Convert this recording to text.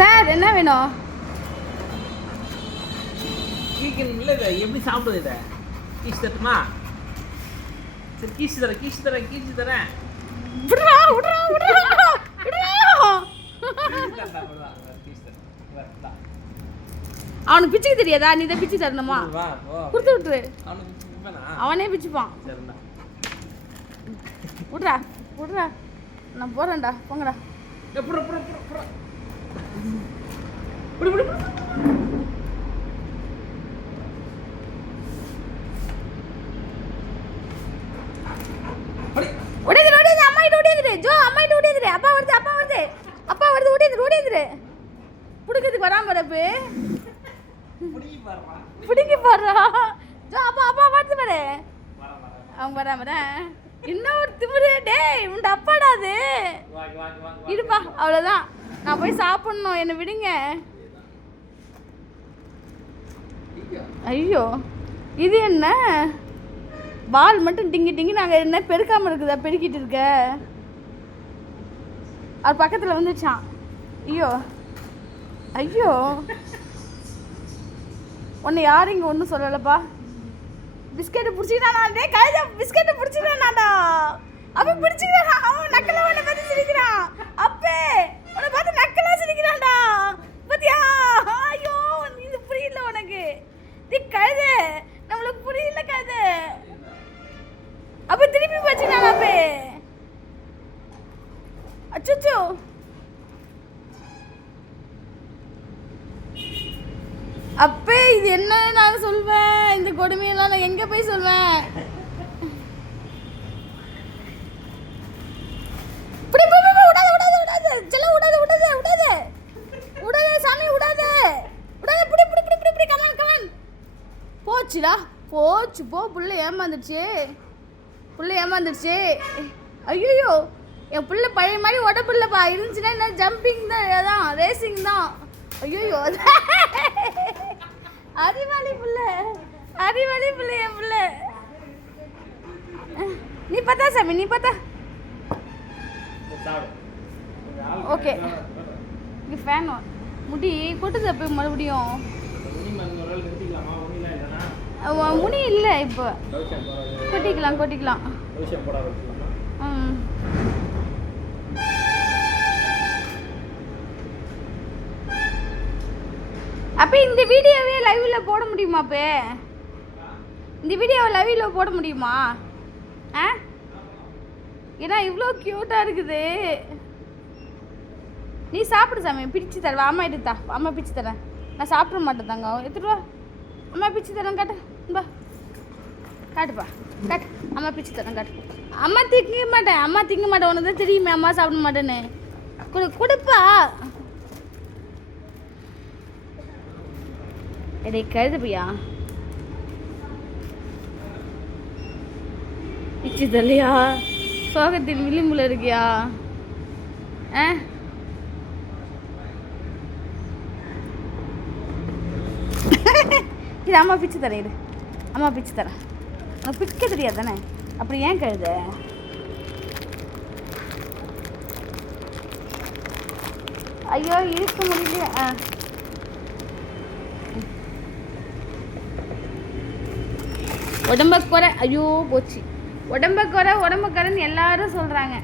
Sir என்ன வேணும்? இல்லை இதை எப்படி சாப்பிடுது இதை? கீச்சு தட்டுமா? சரி கீச்சு தரேன் கீச்சு தரேன். விட்றா விட்றா விட்றா விட்றா. அவனுக்கு பிச்சுக்கு தெரியாதா? நீ தான் பிச்சு தரணுமா? கொடுத்து விட்டுரு. அவனே பிச்சுப்பான். விட்றா விட்றா. நான் போகிறேன்டா, போங்கடா. ஓடியாந்துரு ஓடியாந்து. அம்மா கிட்ட ஓடியாந்துரு. ஜோ அம்மா கிட்ட ஓடியாந்துரு. அப்பா வருது அப்பா வருது அப்பா வருது. ஓடியாந்துரு ஓடியாந்துரு. பிடிக்கிறதுக்கு வராம வரப்பு பிடிக்கி போடுறா. ஜோ அப்பா அப்பா வருது பாரு. அவங்க வராம இன்னொரு திமிரு. டேய் உண்ட அப்பாடா அது. இருப்பா அவ்வளோதான். நான் போய் சாப்பிட்ணும், என்னை விடுங்க. ஐயோ இது என்ன பால் மட்டும் டிங்கி டிங்கி. நாங்கள் என்ன பெருக்காமல் இருக்குதா? பெருக்கிட்டு இருக்க. அது பக்கத்தில் வந்துச்சான். ஐயோ ஐயோ உன்னை யாரும் இங்கே ஒன்றும் சொல்லலைப்பா. பிஸ்கெட்டு பிடிச்சிக்கிறானா? டே கழுத பிஸ்கெட்டு பிடிச்சிக்கிறானாடா. அப்போ பிடிச்சிக்கிறானா? அவன் நக்கலாக உன்னை பார்த்து சிரிக்கிறான். அப்பே உன்னை பார்த்து நக்கலாக சிரிக்கிறான்டா. பார்த்தியா? ஐயோ இது புரியல உனக்கு. நீ கழுத நம்மளுக்கு புரியல கழுத. அப்போ திருப்பி வச்சுக்கிறானா? அப்பே அச்சோ அப்பே இது என்ன நான் சொல்வேன்? இந்த கொடுமையெல்லாம் நான் எங்கே போய் சொல்வேன்? விடாத விடாத விடாத செல்ல விடாத விடாத விடாத விடாத சாமி விடாத விடாத. புடி புடி புடி புடி புடி. Come on come on. போச்சுடா போச்சு. போ புள்ள ஏமாந்துடுச்சு. புள்ள ஏமாந்துடுச்சு. ஐயோ என் புள்ள பழைய மாதிரி உடம்பு இல்லைப்பா. இருந்துச்சுன்னா என்ன ஜம்பிங் தான், அதான் ரேசிங் தான். ஐயோ அறிவாளி புள்ள அறிவாளி புள்ள என் புள்ள. நீ பார்த்தா சாமி நீ பார்த்தா. ஓகே இங்கே ஃபேன் முடி கொட்டுது. அப்போ மறுபடியும் முனி இல்லை இப்போ. கொட்டிக்கலாம் கொட்டிக்கலாம். அப்போ இந்த வீடியோவே லைவில் போட முடியுமா? அப்போ இந்த வீடியோவை லைவில் போட முடியுமா? ஆ ஏன்னா இவ்வளோ க்யூட்டாக இருக்குது. நீ சாப்பிடு சாமி. பிடிச்சி தரவா? அம்மா எடுத்தா. அம்மா பிச்சு தரேன். நான் சாப்பிட மாட்டேன் தாங்க. எடுத்துட்டு வா. அம்மா பிச்சு தரேன். காட்டு பா. காட்டுப்பா காட்டு. அம்மா பிச்சு தரேன். காட்டு. அம்மா திங்க மாட்டேன். அம்மா திங்க மாட்டேன். உனக்கு தான் தெரியுமே அம்மா சாப்பிட மாட்டேன்னு. கொடுப்பா. இதை கழுது பையா பிச்சு தல்லையா? சோகத்தின் விளிம்புல இருக்கியா? இது அம்மா பிச்சு தரேன். இரு அம்மா பிச்சு தரேன். உனக்கு பிடிக்க தெரியாது தானே? அப்படி ஏன் கழுத? ஐயோ இருக்க முடியல. உடம்ப குறை. ஐயோ போச்சு. உடம்ப குறைன்னு எல்லாரும் சொல்கிறாங்க.